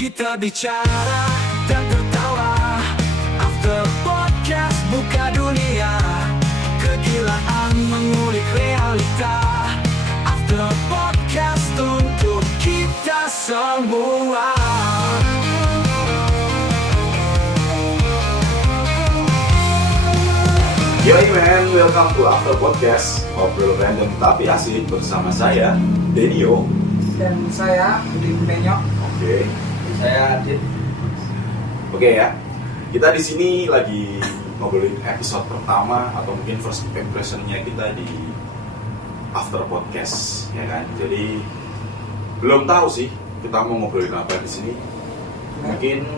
kita bicara dan tertawa. After Podcast buka dunia, kegilaan mengulik realita. After Podcast untuk kita semua. Yoi man, welcome to After Podcast, ngobrol random tapi asik bersama saya, Denio. Dan saya Budi Penyok. Oke. Saya Adit. Oke ya. Kita di sini lagi ngobrolin episode pertama atau mungkin first impression-nya kita di After Podcast, ya kan. Jadi belum tahu sih kita mau ngobrolin apa di sini. Mungkin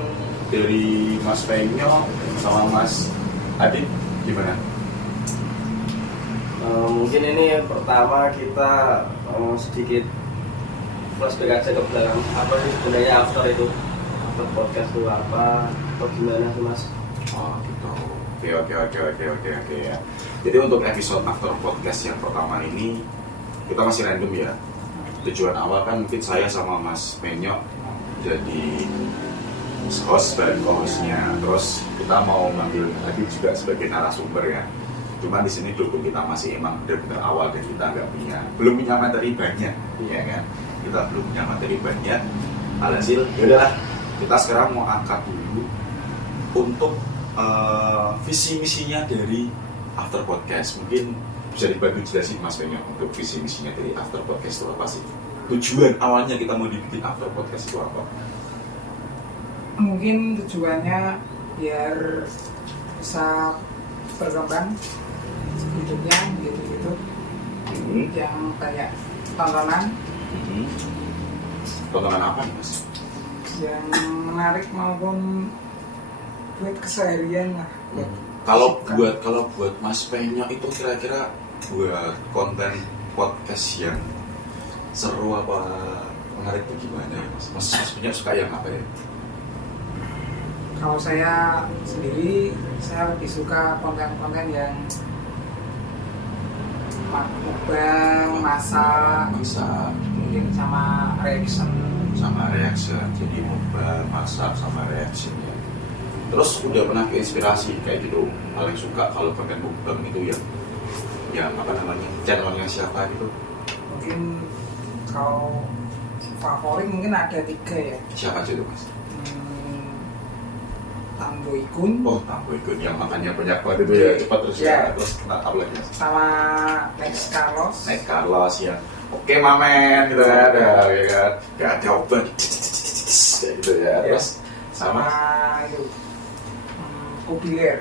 dari Mas Penyok sama Mas Adit gimana? Mungkin ini pertama kita sedikit flashback aja ke belakang. Apa sih sebenarnya after itu? After podcast itu apa? Atau gimana sih mas? Oh gitu. Oke ya. Jadi untuk episode After Podcast yang pertama ini kita masih random ya. Tujuan awal kan mungkin saya sama Mas Penyok jadi host dan co-hostnya. Terus kita mau ngambil Adit juga sebagai narasumber ya. Cuma di sini dulu kita masih emang benar-benar awal dan kita belum punya materi banyak, ya kan? Kita belum punya materi banyak. Alhasil, yaudahlah kita sekarang mau angkat dulu untuk visi misinya dari After Podcast. Mungkin bisa dibantu jelasin Mas Penyok untuk visi misinya dari After Podcast itu apa sih? Tujuan awalnya kita mau dibikin After Podcast itu apa? Mungkin tujuannya biar bisa berkembang hidupnya gitu-gitu. Yang kayak tontonan Tontonan apa nih Mas? yang menarik maupun buat keseharian lah. Kalau buat Mas Penyok itu kira-kira buat konten podcast yang seru apa menarik itu gimana ya Mas? Mas Penyok suka yang apa ya? Kalau saya sendiri, saya lebih suka konten-konten yang mukbang, masak, mungkin sama reaction. Jadi mukbang, masak sama reaction ya. Terus udah pernah keinspirasi kayak gitu, paling suka kalau konten mukbang itu yang apa namanya, channelnya siapa gitu? Mungkin kalau favorit mungkin ada 3 ya. Siapa aja tuh Mas? Tambo Ikun. Oh, Tambo Ikun yang makannya banyak banget itu ya, cepat terus ya. Terus apa lagi Mas? Sama Next Carlos. Next Carlos yang oke mamen gitu ya, ada ya kan, gak ada obat kayak gitu ya. Terus sama itu Kubiler.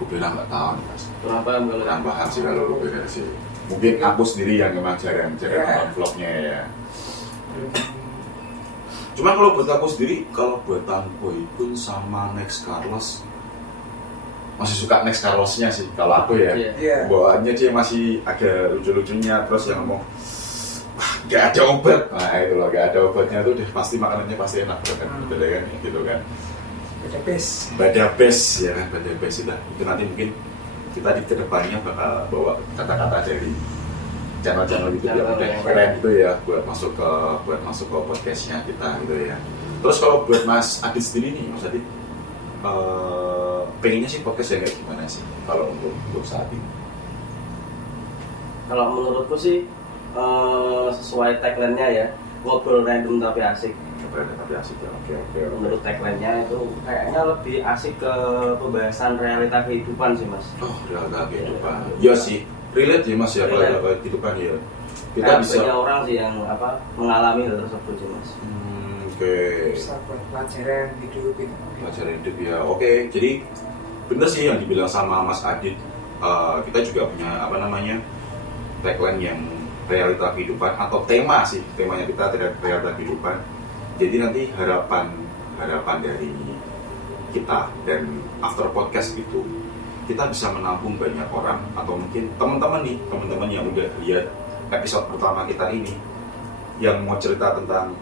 Kubiler nggak tahu nih Mas. Kenapa kalau Tambahan sih kalau Kubiler sih. Mungkin aku sendiri yang memang jarang nonton vlognya ya. Cuma kalau buat aku sendiri, kalau buat Tambo Ikun sama Next Carlos masih suka Next Carlosnya sih kalau aku ya. Bawaannya sih masih ada lucu-lucunya, terus yang ngomong gak ada obat, nah itu loh, gak ada obatnya tuh deh, pasti makanannya pasti enak banget, betul kan, gitu kan. Bada best ya kan, bada best itu nanti mungkin kita di kedepannya bakal bawa kata-kata dari channel-channel gitu yang udah keren gitu ya, buat masuk ke podcastnya kita gitu ya. Terus kalau buat Mas Adit sendiri nih, Mas Adit pengennya sih podcast yang kayak gimana sih kalau untuk saat ini? Kalau menurutku sih sesuai tagline-nya ya, ngobrol random tapi asik. Tapi asik ya, oke. Menurut tagline-nya itu kayaknya lebih asik ke pembahasan realita kehidupan sih mas. Oh, realita kehidupan. Iya sih, relate ya mas ya, kalau realita kehidupan ya. Kita bisa. Banyak orang sih yang mengalami hal tersebut sih mas. Oke. Bisa buat pelajaran hidup gitu. Pelajaran hidup ya, oke. Jadi bener sih yang dibilang sama Mas Adit. Kita juga punya tagline yang realita kehidupan atau temanya kita terhadap realita kehidupan. Jadi nanti harapan dari kita dan After Podcast itu kita bisa menampung banyak orang atau mungkin teman-teman yang udah lihat episode pertama kita ini yang mau cerita tentang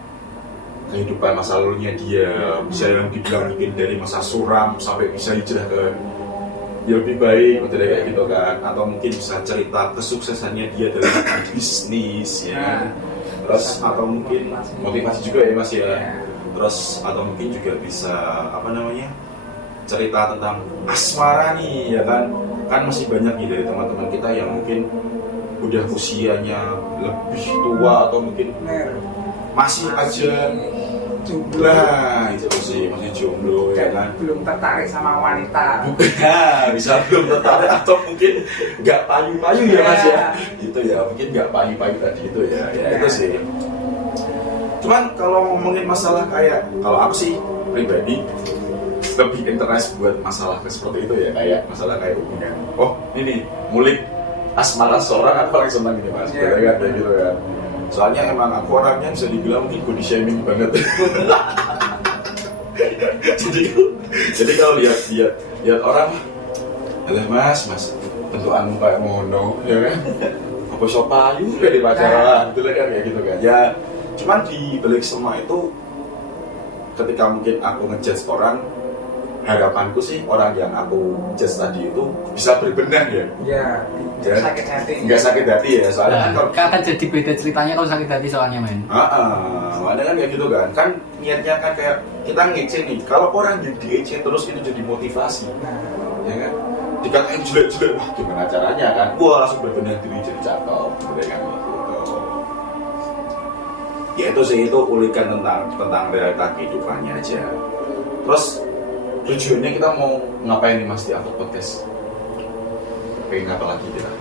kehidupan masa lalunya dia, bisa yang dibilang mungkin dari masa suram sampai bisa hijrah ke ya lebih baik, kayak gitu kan, atau mungkin bisa cerita kesuksesannya dia dalam bisnis ya, terus atau mungkin motivasi juga ya mas ya, terus atau mungkin juga bisa apa namanya cerita tentang asmara nih ya kan masih banyak nih dari teman-teman kita yang mungkin udah usianya lebih tua atau mungkin Bener. masih aja jomblo. lah itu sih masih jomblo ya kan. Belum tertarik sama wanita. Nah, bisa belum tertarik atau mungkin nggak payu-payu ya mas ya. Ya. Itu ya mungkin nggak payu-payu tadi itu ya itu sih. Cuman kalau ngomongin masalah kayak kalau aku sih pribadi lebih interest buat masalah seperti itu ya kayak masalah kayak hubungan. Oh ini mulik asmara seorang aku paling senang ini mas. Iya. Kayak gitu kan. Soalnya emang aku orangnya bisa dibilang mungkin body shaming banget. jadi kalau lihat orang, alah mas bentukan kayak mono, ya kan? Apa sopayu kayak di pacaran, gitu kan kayak gitu kan. Ya, cuman di balik semua itu, ketika mungkin aku ngejudge orang, harapanku sih orang yang aku judge tadi itu bisa berbenah ya. Ya, sakit hati. Nggak sakit hati ya, soalnya kan Kan jadi beda ceritanya kalau sakit hati soalnya men. ada kan kayak gitu kan niatnya kan kayak kita ngece nih, kalau orang jadi ngece terus itu jadi motivasi, Nah, ya kan? Dikatain jelek-jelek, wah gimana caranya kan? Wah langsung berbenah diri jadi cakep, gitu kan gitu. Ya itu sih itu ulikan tentang realita kehidupannya aja. Terus tujuannya kita mau ngapain nih mas di After Podcast? Pengen apa lagi kita?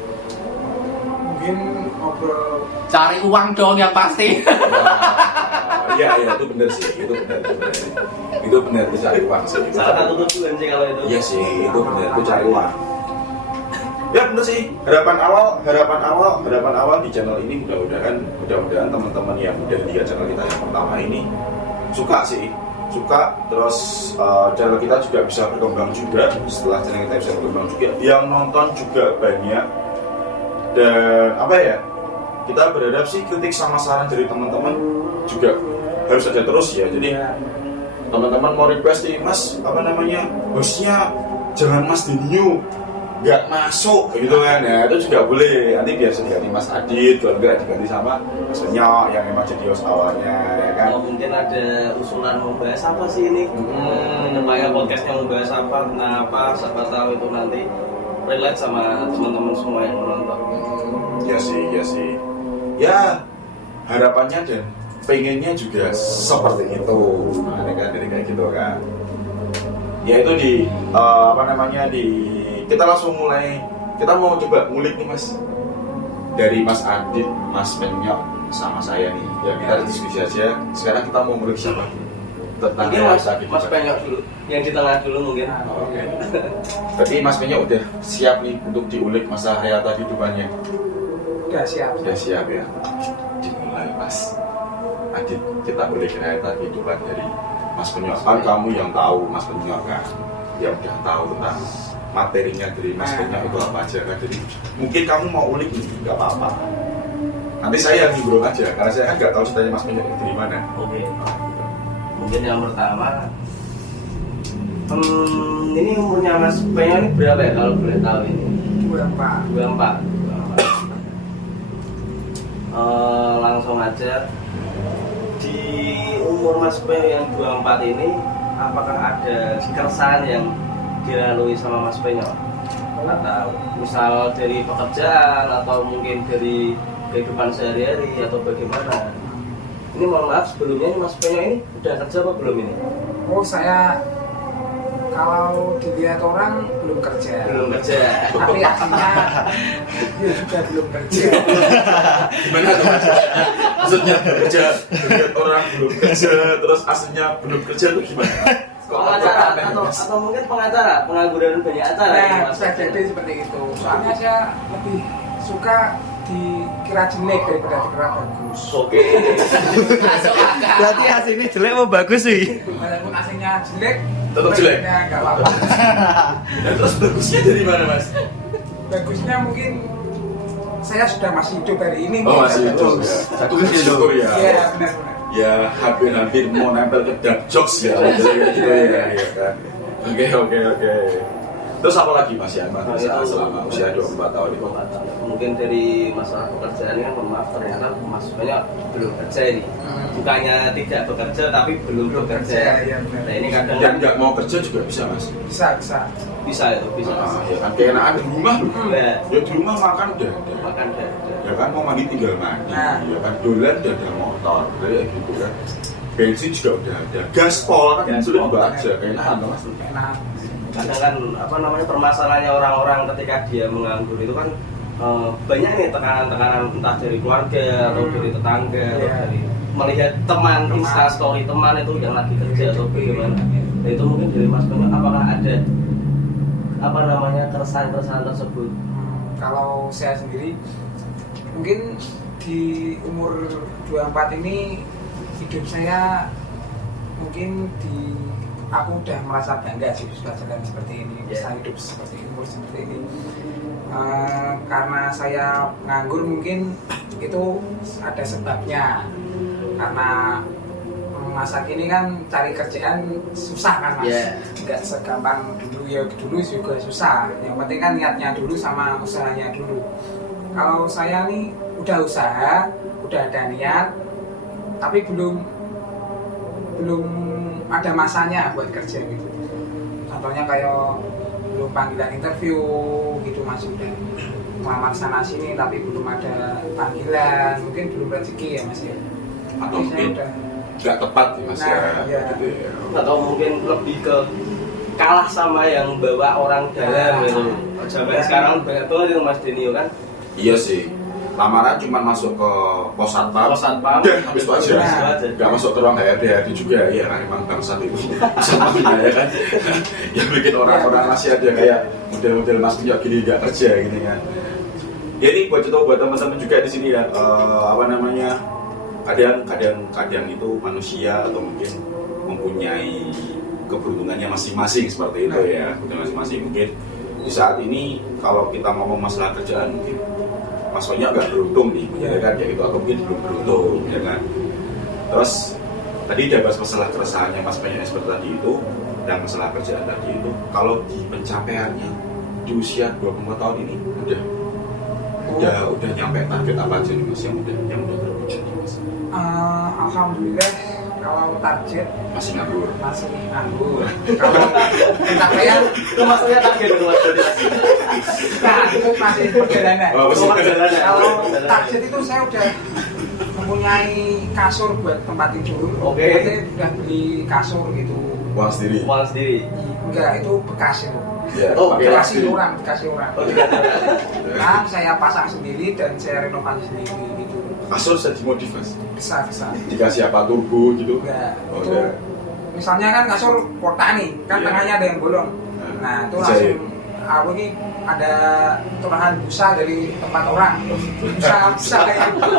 mungkin ngobrol. Cari uang dong yang pasti. Iya itu benar sih, itu benar itu cari uang sih. Salah satu tujuan sih kalau itu. Iya sih, itu benar itu cari uang. Ya benar sih, harapan awal di channel ini mudah-mudahan teman-teman yang udah lihat channel kita yang pertama ini suka terus channel kita juga bisa berkembang juga setelah channel kita bisa berkembang juga, yang nonton juga banyak. Dan apa ya, kita berharap sih kritik sama saran dari teman-teman juga harus ada terus ya. Jadi teman-teman mau request nih mas apa namanya hostnya jangan mas Denio nggak masuk gitu kan ya, itu juga boleh, nanti biar diganti mas Adit kalau nggak diganti sama mas Penyok yang emang jadi host awalnya ya kan. Kalau mungkin ada usulan mau bahas apa sih ini? Supaya podcastnya mau bahas apa, kenapa, siapa tahu itu nanti relate sama teman-teman semua yang menonton. Iya sih ya, harapannya dan pengennya juga seperti itu, nah, dari kayak gitu kan. Ya itu kita langsung mulai, kita mau coba ngulik nih mas, dari mas Adit, mas Penyok sama saya nih ya, kita diskusi aja. Sekarang kita mau ngulik siapa tentang Mungkin mas Penyok dulu, yang di tengah dulu mungkin. Oke. Berarti mas Penyok udah siap nih untuk diulik masa realita kehidupannya. Udah siap. Udah siap ya. Dimulai mas Adit, kita ulik realita kehidupan dari mas Penyok. Kan kamu yang tahu mas Penyok kan, yang udah tahu tentang materinya dari mas Penyok itu apa aja kan. Jadi mungkin kamu mau ulik nih, nggak apa-apa. Nanti saya yang ngobrol aja, karena saya kan nggak tahu ceritanya mas Penyok itu dari mana. Oke. Mungkin yang pertama, ini umurnya mas Penyok ini berapa ya kalau boleh tahu ini? 24. Langsung aja, di umur mas Penyok yang 24 ini, apakah ada keresahan yang dilalui sama mas Penyok? Atau misal dari pekerjaan atau mungkin dari kehidupan sehari-hari atau bagaimana? Ini mohon maaf sebelumnya, ini mas Penyok ini udah kerja apa belum ini? Oh, saya kalau dilihat orang belum kerja. Belum kerja. Tapi aslinya dia juga belum kerja. Gimana tuh mas? Maksudnya kerja, lihat orang belum kerja, terus aslinya belum kerja itu gimana? Pengacara atau mungkin pengacara, pengangguran banyak acara. Nah, bisa jadi seperti itu. Soalnya saya lebih suka dikira jelek daripada dikira bagus. Oke. Masuk akal. Berarti hasilnya jelek mau bagus sih. Walaupun aslinya jelek, Tetap jelek? baiknya nggak apa-apa. Dan terus bagusnya dari mana mas? Bagusnya mungkin saya sudah masih hidup hari ini. Oh masih itu bagus. ya. Satu syukur ya. Iya, benar-benar. Ya hampir mau nempel ke dark jokes ya. Kayak gitu ya kan. Oke. Terus apa lagi Mas yang Mas Nah, bisa itu- selama usia 24 tahun itu? Mungkin dari masalah pekerjaan ini kan mohon maaf ternyata Mas banyak belum kerja ini. Bukannya tidak bekerja tapi belum bekerja. Iya, benar. Nah ini kadang Dan nggak mau kerja juga bisa Mas. Bisa. bisa itu bisa. Ya kan kayak enak di rumah loh. Nah, Ya di rumah makan udah ada. makan ada. Ya kan mau mandi tinggal mandi. Nah. Ya kan dolan udah ada motor, kayak gitu kan. Bensin juga udah ada. Gaspol kan Gaspol. sudah juga aja. Enak Mas. Enak. Kadang kan apa namanya permasalahannya orang-orang ketika dia menganggur itu kan banyak nih tekanan-tekanan entah dari keluarga atau dari tetangga atau Iya. dari melihat teman Teman. instastory teman itu yang lagi kerja atau bagaimana. Nah, itu mungkin dari Mas Bang apakah ada apa namanya keresahan-keresahan tersebut? Kalau saya sendiri mungkin di umur 24 ini hidup saya mungkin aku udah merasa bangga sih sudah jalan seperti ini, bisa hidup seperti umur seperti ini. Karena saya nganggur mungkin itu ada sebabnya, karena masa kini kan cari kerjaan susah kan Mas. Yeah. Nggak segampang dulu, ya dulu juga susah. Yang penting kan niatnya dulu sama usahanya dulu. Kalau saya nih udah usaha, udah ada niat, tapi belum ada masanya buat kerja gitu. Contohnya kayak belum panggilan interview gitu Mas, udah melamar sana sini tapi belum ada panggilan, mungkin belum rezeki ya Mas ya. Atau Tapi saya mungkin udah nggak tepat ya Mas ya. Nah, iya. Gitu ya. Atau mungkin lebih ke kalah sama yang bawa orang dalam gitu. Zaman sekarang banyak banget itu Mas Denio kan. Iya sih. Lamaran cuma masuk ke pos satpam. Pos satpam. Udah, habis itu aja. Nah. Nggak masuk ke ruang HRD juga. Iya kan emang bangsat itu. Satpamnya ya kan. Yang bikin orang-orang masih ada kayak model-model Mas Pinjok gini nggak kerja gini kan. Ya ini buat contoh buat teman-teman juga di sini ya. Apa namanya? Kadang itu manusia atau mungkin mempunyai keberuntungannya masing-masing seperti itu ya. Keberuntungan masing-masing mungkin di saat ini kalau kita ngomong masalah kerjaan mungkin Mas Banyak agak beruntung nih, ya kan, ya gitu, atau mungkin belum beruntung, ya kan. Terus tadi udah bahas masalah keresahannya Mas Banyak seperti tadi itu, dan masalah kerjaan tadi itu. Kalau di pencapaiannya di usia 24 tahun ini udah nyampe target apa aja nih Mas yang udah terwujud nih Mas? Alhamdulillah kalau target Masih nganggur. masih nganggur. Kalau pencapaian Itu maksudnya target itu Mas Denio. nah itu masih perjalanan. Oh, masih perjalanan. Kalau target itu saya udah mempunyai kasur buat tempat tidur. Oke. Saya udah beli kasur gitu. Uang sendiri. Uang sendiri. Enggak, itu bekas itu. Ya, Oh, pakai Dikasih sendiri. orang, dikasih orang. Oh, tidak ada. Nah, saya pasang sendiri dan saya renovasi sendiri gitu. Kasur bisa dimodif Mas. Bisa. Dikasih apa turbo gitu? Enggak, Oh, itu enggak. misalnya kan kasur kotak nih, kan Iya. tengahnya ada yang bolong. Nah, itu Bisa, langsung ya? aku ini ada turahan busa dari tempat orang. Busa kayak gitu.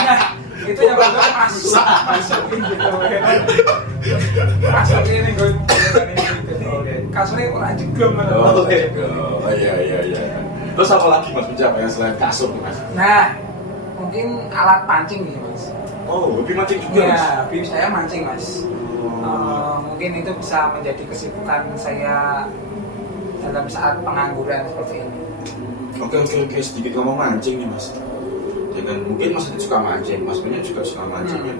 Nah, itu yang bolong masukin gitu. Masukin ini gue. Jadi kasurnya orang jeglong kan. Oh, iya. Terus apa lagi Mas pencapaian selain kasur nih, Mas? Nah, mungkin alat pancing nih Mas. Oh, lebih mancing juga Mas. Ya, hobi saya mancing Mas. Mungkin itu bisa menjadi kesibukan saya dalam saat pengangguran seperti ini. Oke, sedikit ngomong mancing nih Mas. Ya kan, mungkin Mas itu suka mancing, Mas Punya juga suka mancing ya.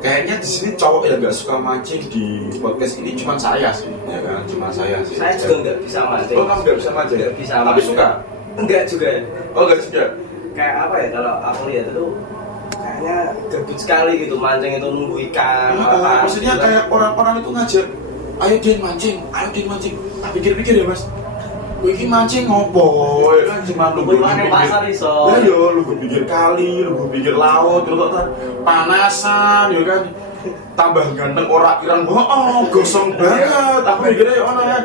Kayaknya di sini cowok yang nggak suka mancing di podcast ini cuma saya sih, ya kan, cuma saya sih. Saya juga nggak bisa mancing. Oh, kamu nggak bisa mancing? Nggak bisa Tapi mancing. suka? Enggak juga. Oh, nggak suka? Kayak apa ya kalau aku lihat itu kayaknya gabut sekali gitu mancing itu nunggu ikan Maksudnya gitu kan. kayak orang-orang itu ngajak, ayo Din mancing. Tak pikir-pikir ya Mas. Kowe iki mancing ngopo? Ya kan cuma Kowe makan pasar iso. Ya yo lu pikir kali, lu pikir laut, terus kok panasan ya kan. Tambah ganteng ora kirang gosong banget. Tapi mikirnya ono ya.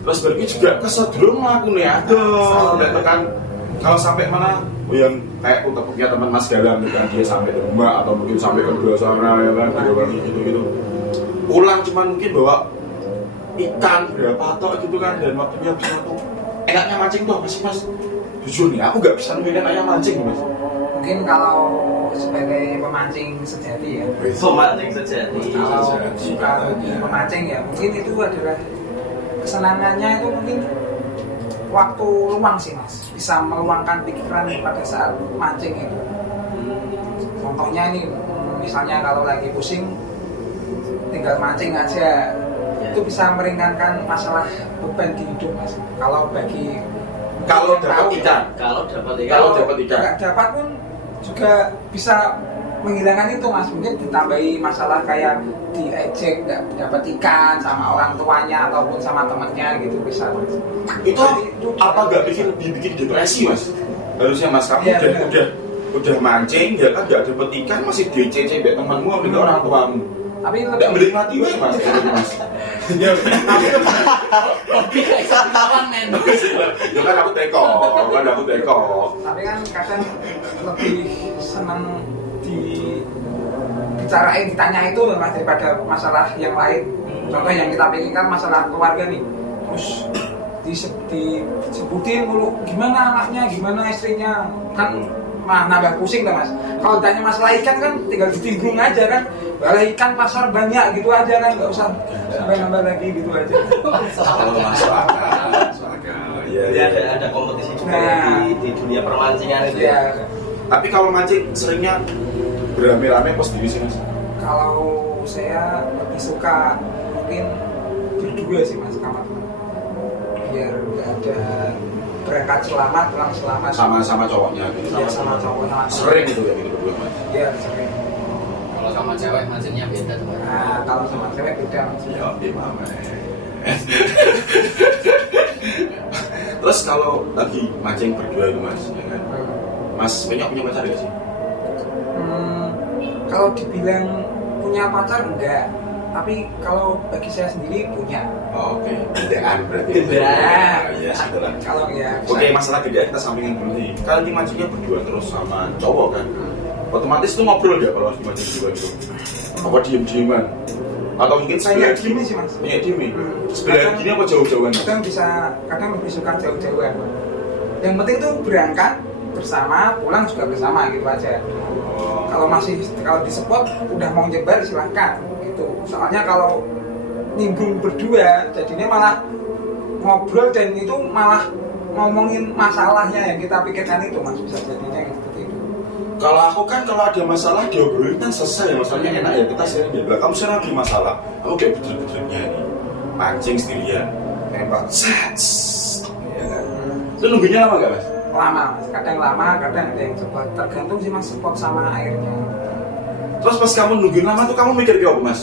Terus berarti juga kesedrum lakune aduh, nek tekan kalau sampai mana yang kayak punya teman Mas Galang gitu kan, dia sampai ke rumah atau mungkin sampai ke dua sana ya kan, gitu. Pulang cuman mungkin bawa ikan berapa tok gitu kan, dan waktunya habis satu. Enaknya mancing tuh apa sih Mas? Jujur nih, aku nggak bisa nemuin ayam mancing Mas. Mungkin kalau sebagai pemancing sejati ya. Pemancing sejati. Kalau Sejati, suka katanya. memancing ya, mungkin itu adalah kesenangannya itu mungkin waktu luang sih mas, bisa meluangkan pikiran pada saat mancing itu. Contohnya ini, misalnya kalau lagi pusing, tinggal mancing aja, itu bisa meringankan masalah beban di hidup mas. Kalau bagi Kalau yang dapat tahu, ikan, Kalau dapat ikan, Kalau dapat ikan. nggak dapat pun juga bisa menghilangkan itu mas. Mungkin ditambahi masalah kayak diejek nggak dapat ikan sama orang tuanya ataupun sama temennya gitu bisa mas. itu apa nggak bikin depresi mas? Harusnya mas kamu Iya, benar. udah mancing ya kan nggak dapet ikan masih dicece mbak temanmu sama orang tuamu. Tapi Nggak menikmati wae mas, mas. Ya, Lebih kayak wisatawan men. ya kan aku teko. tapi kan kadang lebih senang dibicarain, ditanya itu loh mas daripada masalah yang lain. Contoh yang kita pikirkan masalah keluarga nih, terus disebutin mulu gimana anaknya, gimana istrinya, kan nambah pusing lah mas. Kalau ditanya masalah ikan kan tinggal ditimbrung aja kan, balai ikan pasar banyak gitu aja kan, nggak usah sampai nambah lagi gitu aja. Kalau masuk akal. Iya, Jadi iya. ada kompetisi juga Nah. di dunia permancingan itu. Ya, Tapi kalau mancing seringnya beramai-ramai pas diri sih mas. kalau saya lebih suka mungkin berdua sih mas sama teman, biar nggak ada berangkat selamat pulang selamat. Sama cowoknya gitu. Ya, sama cowoknya. Sering gitu ya gitu berdua mas. Iya sering. Kalau sama cewek mancingnya beda tuh. Mas. Nah kalau sama cewek beda mas. Ya oke mama. Terus kalau lagi mancing berdua itu mas, ya kan? Mas punya pacar gak sih? Kalau dibilang punya pacar enggak, tapi kalau bagi saya sendiri punya. Oh, oke, gedaan berarti. Gedaan. Ya, setelah. Kalau ya. Oke, masalah gedaan kita sampingin dulu nih. Kalau lagi mancingnya berdua terus sama cowok kan, otomatis itu ngobrol ya kalau lagi mancing berdua itu. Apa diem-dieman? Atau mungkin Saya sebelah gini sih mas. Iya diemin. Sebelah gini apa jauh-jauhan? Kadang lebih suka jauh-jauhan. Yang penting tuh berangkat bersama, pulang juga bersama gitu aja. Kalau di spot udah mau nyebar silahkan gitu. Soalnya kalau nimbrung berdua jadinya malah ngobrol dan itu malah ngomongin masalahnya yang kita pikirkan itu mas, bisa jadinya seperti itu. Kalau aku kan kalau ada masalah diobrolin kan selesai ya, masalahnya enak ya kita sharing ya. Lah kamu sekarang lagi masalah, aku kayak betul-betulnya ini mancing sendirian, nembak, ya kan? Itu nunggunya lama gak mas? Lama mas, kadang lama, kadang ada yang cepat, tergantung sih mas spot sama airnya. Terus pas kamu nungguin lama tuh kamu mikir kayak apa mas?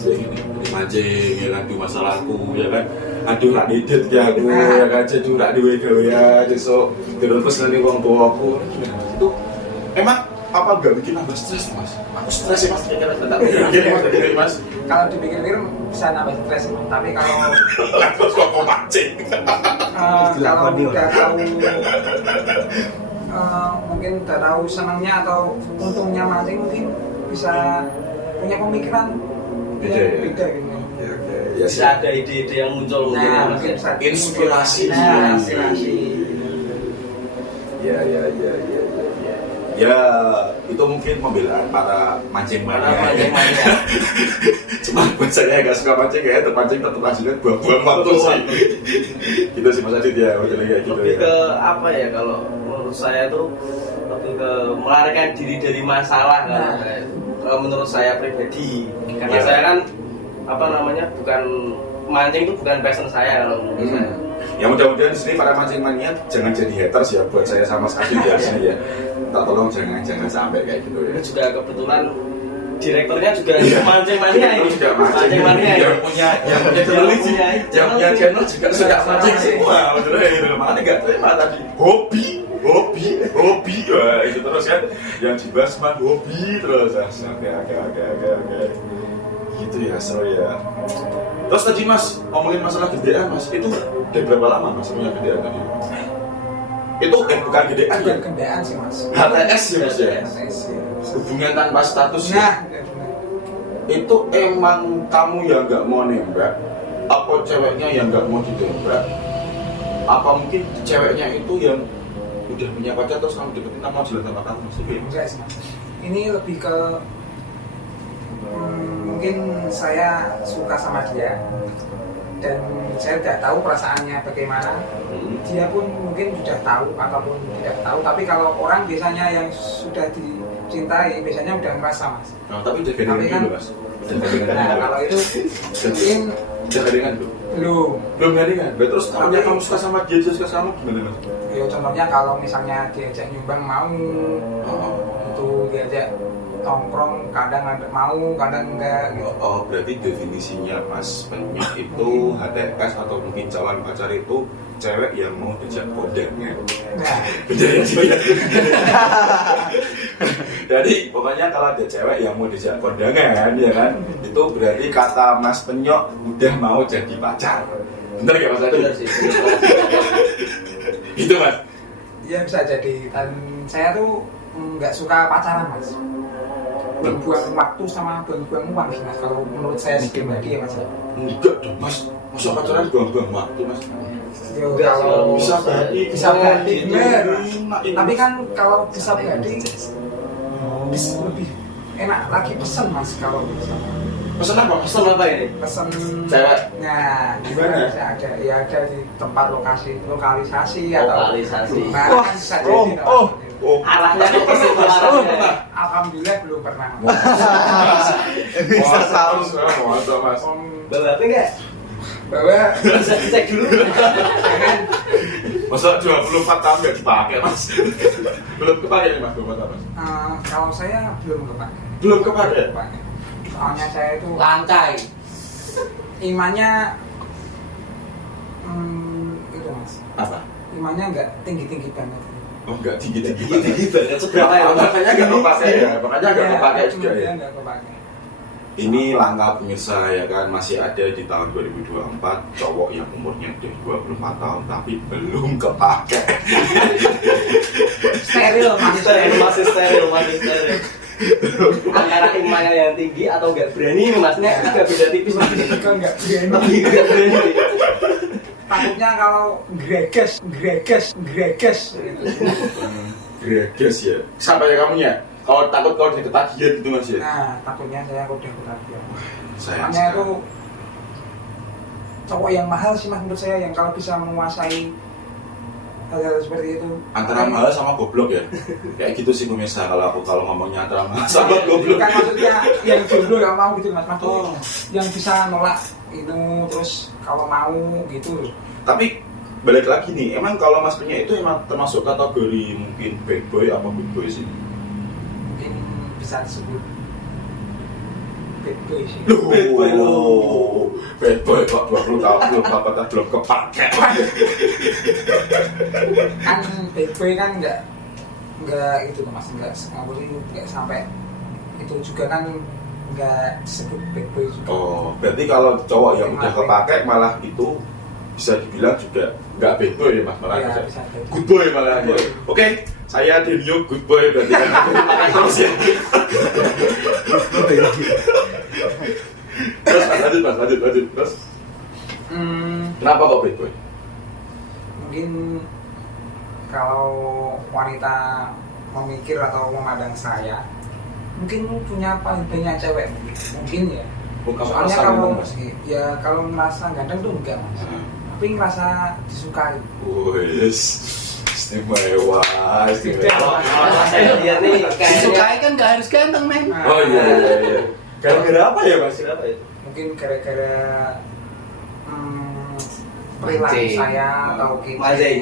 Ya ini mancing ya kan, tuh masalahku ya kan. Aduh rak didet ya aku ya kan, jadi rak diwedo ya, besok terus nanti uang tua aku. Itu emang apa gak bikin nambah stres mas? Aku stres ya mas, kira-kira mas. Kalau dipikir-pikir bisa nambah stres, tapi kalau Terus kok mau mancing? kalau udah tahu mungkin udah tahu senangnya atau untungnya mancing, mungkin bisa punya pemikiran Beda yang ya? beda gitu. Ya Bisa ada ide-ide yang muncul mungkin ya, Nah, Mas, mungkin ya. bisa Inspirasi. Nah, inspirasi. Ya. Ya, itu mungkin pembelaan para mancing Para mania. mancing-mania. Cuma buat saya gak suka mancing ya, terpancing tetap hasilnya buang-buang waktu sih. Gitu sih Mas Adit ya, udah kayak gitu Lebih ya. ke apa ya, kalau menurut saya tuh lebih ke melarikan diri dari masalah kan. Nah. Kalau menurut saya pribadi, karena Iya. saya kan apa namanya, bukan mancing itu bukan passion saya kalau menurut saya. Ya mudah-mudahan di sini para mancing mania jangan jadi haters ya buat saya sama Mas Adit ya sini ya. Tak tolong jangan sampai kayak gitu ya. Ini juga kebetulan direkturnya juga Iya. mancing mania ini. Itu juga mancing mania ini. yang punya yang punya channel juga suka mancing semua bener gitu. Makanya nggak terima tadi hobi wah itu terus kan yang dibahas mah hobi terus. Oke gitu ya seru ya. Terus tadi Mas ngomongin masalah gedean Mas, itu dari berapa lama Mas punya gedean tadi? Itu bukan gedean ya? Bukan kendaan sih mas. HTS ya Mas ya? HTS, ya. Hubungan tanpa status ya? Nah, benar. Itu emang kamu yang nggak mau nembak? Apa ceweknya yang nggak mau ditembak? Apa mungkin ceweknya itu yang udah punya pacar terus kamu deketin kamu jalan sama kamu? Enggak sih mas. Ini lebih ke mungkin saya suka sama dia, dan saya tidak tahu perasaannya bagaimana. Dia pun mungkin sudah tahu ataupun tidak tahu, tapi kalau orang biasanya yang sudah dicintai biasanya udah merasa mas. Oh, tapi udah gandengan Tapi kan- dulu mas. Udah gandengan Nah dulu. kalau itu mungkin Udah gandengan dulu. belum. Belum gandengan. Terus kalau Tapi- kamu suka sama dia, dia suka sama gimana mas? Ya contohnya kalau misalnya diajak nyumbang mau, Oh, itu diajak nongkrong kadang ada mau kadang enggak gitu. oh, berarti definisinya Mas Penyok itu HTS atau mungkin calon pacar itu cewek yang mau diajak kondangan. Nah, Bener ya sih? Jadi pokoknya kalau ada cewek yang mau diajak kondangan ya kan, itu berarti kata Mas Penyok udah mau jadi pacar. Bener gak Mas Adi? Bener sih. Itu Mas. ya bisa jadi. Dan saya tuh nggak suka pacaran mas. Buang waktu sama buang uang sih mas. Kalau menurut saya pribadi ya mas. Enggak dong Mas. Masa pacaran buang-buang waktu Mas? Yo, Enggak sih, kalau Bisa jadi. bisa jadi bener. Tapi Tapi kan kalau bisa jadi bisa lebih enak lagi pesen mas kalau bisa. pesan apa? Pesan apa ini? Pesen Cewek. nah Gimana? bisa ada ya ada di tempat lokalisasi atau Lokalisasi. nah, kan bisa jadi oh, Mas. oh. Oh, Arahnya ke situ Oh, arahnya. Alhamdulillah belum pernah. Bisa tahu. Masa Mas. Om Bawa HP enggak? bahwa Bisa dicek dulu. jangan Masa 24 tahun nggak dipakai Mas? Belum kepakai nih Mas, belum kepakai Mas. kalau saya belum kepakai. Belum kepakai? Kepakai. Soalnya saya itu Lantai. imannya itu mas. Apa? Imannya nggak tinggi banget. Oh enggak tinggi-tinggi. Tinggi banget seberapa ya? Makanya nggak kepakai ya, makanya nggak kepakai juga ya. Nggak kepakai. Ini langkah pemirsa ya kan, masih ada di tahun 2024 cowok yang umurnya udah 24 tahun tapi belum kepakai. Steril mas. Masih steril. Antara imannya yang tinggi atau nggak berani nih masnya agak beda tipis mas. Kan nggak berani. Lebih nggak berani. Takutnya kalau greges gitu. Greges ya. Sampai kamunya. Kalau takut kalau dia ketagihan gitu Mas ya. Nah takutnya saya udah ketagihan. Sayang Soalnya itu sekali. cowok yang mahal sih mas menurut saya, yang kalau bisa menguasai hal-hal seperti itu. Antara mahal sama goblok ya. Kayak gitu sih pemirsa kalau ngomongnya antara mahal sama goblok. Kan maksudnya yang jomblo gak mau gitu mas. Maksudnya Oh. yang bisa nolak itu terus kalau mau gitu. Tapi balik lagi nih, emang kalau Mas Penya itu emang termasuk kategori mungkin bad boy apa good boy sih? Mungkin bisa disebut bad boy sih. Bad boy loh. Bad boy kok 20 tahun belum kepakai. Kan bad boy kan nggak itu tuh mas, nggak sampai itu juga kan nggak disebut bad boy juga. Oh, berarti kalau cowok yang udah kepakai malah itu bisa dibilang juga nggak bad boy ya Mas, malah Ya, bisa bisa bad boy. good boy malah ya. Oke, saya Denio good boy berarti kan pakai terus ya. Terus Mas, lanjut terus. Kenapa kok bad boy? Mungkin kalau wanita memikir atau memandang saya, mungkin punya banyak cewek mungkin ya. Soalnya kalau ya kalau merasa ganteng tuh enggak mas, tapi ngerasa disukai. Wes, istimewa. Kalau saya lihat nih kayaknya Disukai kan nggak harus ganteng men. Oh iya. Gara-gara apa ya Mas? apa itu? Mungkin gara-gara perilaku Mancing. saya atau kece. Mazing.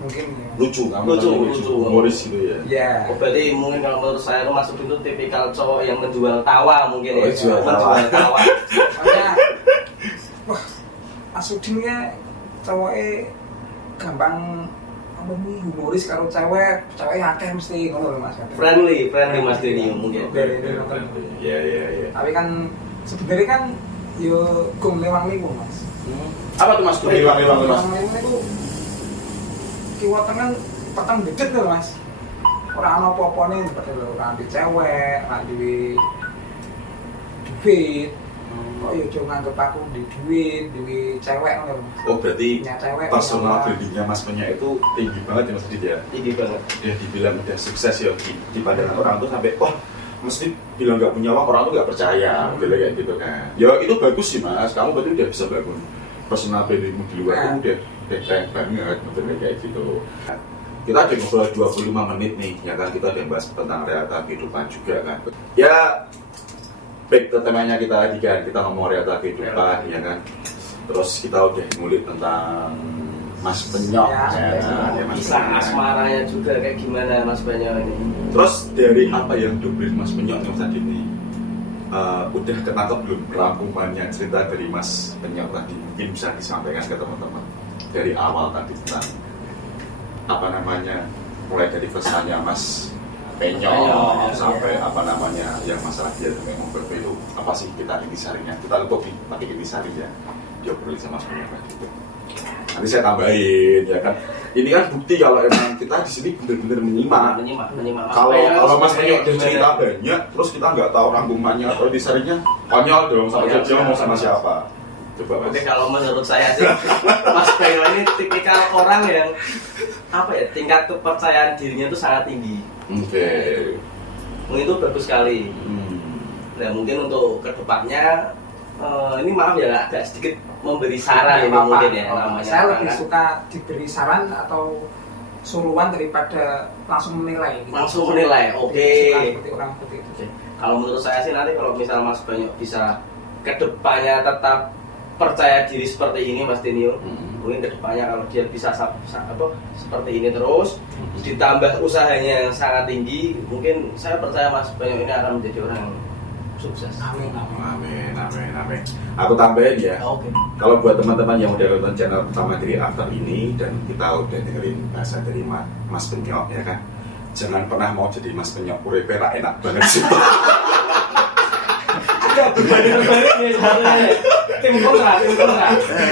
Mungkin ya. Lucu, kamu Lucu. humoris gitu ya. Ya. Oh, berarti mungkin kalau menurut saya itu masuk itu tipikal cowok yang menjual tawa mungkin ya. Oh, jual tawa. Menjual tawa. Soalnya wah Mas Udin ya cowoknya gampang apa nih humoris, kalau cewek akeh mesti ngono lho Mas. Friendly Mas Denny mungkin. Iya. Tapi kan sebenarnya kan yo gong lewang-lewang Mas. Apa tuh Mas? Hilang Mas. Lewang-lewang itu kiwa tengah petang dedet lho Mas. Ora ana apa-apane seperti lho, ora di cewek, ora di duit. Kok yo aja nganggep aku di duit cewek ngono lho Mas. Oh berarti Punya cewek. personal punya- brandingnya Mas Penya itu tinggi banget ya Mas Didi ya. Tinggi banget. Dia dibilang udah sukses ya di pandangan orang tuh sampai wah mesti bilang nggak punya uang, orang tuh nggak percaya, modelnya kayak gitu kan. Ya itu bagus sih mas, kamu berarti udah bisa bangun personal brandingmu di luar tuh udah keren banget, modelnya kayak gitu. Kita ada ngobrol 25 menit nih, ya kan, kita udah bahas tentang realita kehidupan juga kan. Ya baik temanya kita lagi kan, kita ngomong realita kehidupan, ya kan. Terus kita udah ngulik tentang Mas Penyok, ya, Mas Kisah Penyok. asmaranya juga kayak gimana Mas Penyok ini? Terus dari apa yang diberi Mas Penyok yang tadi ini, udah ketangkep belum rangkumannya cerita dari Mas Penyok tadi? Mungkin bisa disampaikan ke teman-teman dari awal tadi tentang apa namanya, mulai dari pesannya Mas Penyok sampai apa namanya yang masalah dia dengan memperbaiki itu apa sih kita intisarinya? Kita lebih tapi intisarinya dia perlu sama Mas Penyok tadi itu. Nanti saya tambahin ya kan. Ini kan bukti kalau emang kita di sini benar-benar menyimak. Kalau Mas Penyok dia cerita banyak, terus kita nggak tahu rangkumannya atau intisarinya, konyol dong. Sama dia mau sama siapa? Coba Mas. Oke, kalau menurut saya sih Mas Penyok ini tipikal orang yang apa ya, tingkat kepercayaan dirinya itu sangat tinggi. Oke. Mungkin itu bagus sekali. Nah mungkin untuk kedepannya ini maaf ya agak sedikit memberi saran ini mungkin ya namanya. Saya lebih suka diberi saran atau suruhan daripada langsung menilai. Gitu. Langsung menilai, oke. Seperti orang seperti itu. Oke. Kalau menurut saya sih nanti kalau misal Mas Penyok bisa kedepannya tetap percaya diri seperti ini Mas Denio, mungkin kedepannya kalau dia bisa seperti ini terus, ditambah usahanya yang sangat tinggi, mungkin saya percaya Mas Penyok ini akan menjadi orang yang sukses. Amin. Amin. Aku tambahin ya. Oke. Kalau buat teman-teman yang udah nonton channel pertama dari After ini dan kita udah dengerin bahasa dari Mas Penyok ya kan, jangan pernah mau jadi Mas Penyok. Uripe ra enak banget sih. Tim kontra.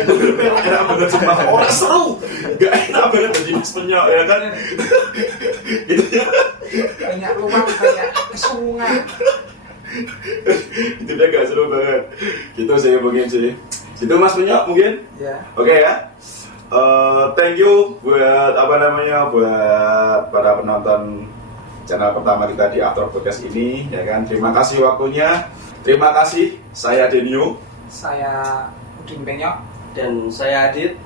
Uripe ra enak banget sih. Orang seru. Gak enak banget jadi Mas Penyok ya kan. Gitu ya. Banyak ruang, banyak kesungan. Itu dia gak seru banget. Gitu saya mungkin sih. Itu Mas Penyok mungkin. Ya. Oke ya. Thank you buat buat para penonton channel pertama kita di After Podcast ini ya kan. Terima kasih waktunya. Terima kasih. Saya Denio. Saya Udin Penyok. Dan saya Adit.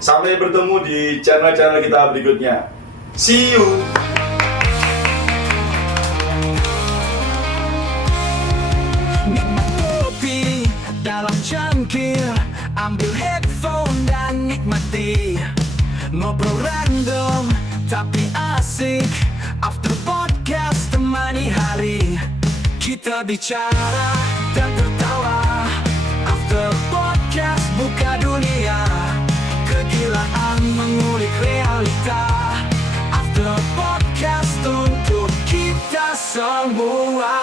Sampai bertemu di channel-channel kita berikutnya. See you. Kopi dalam cangkir, ambil headphone dan nikmati. Ngobrol random tapi asik, After Podcast temani hari. Kita bicara dan tertawa, After Podcast buka dunia. Kegilaan mengulik realita, After Podcast untuk kita semua.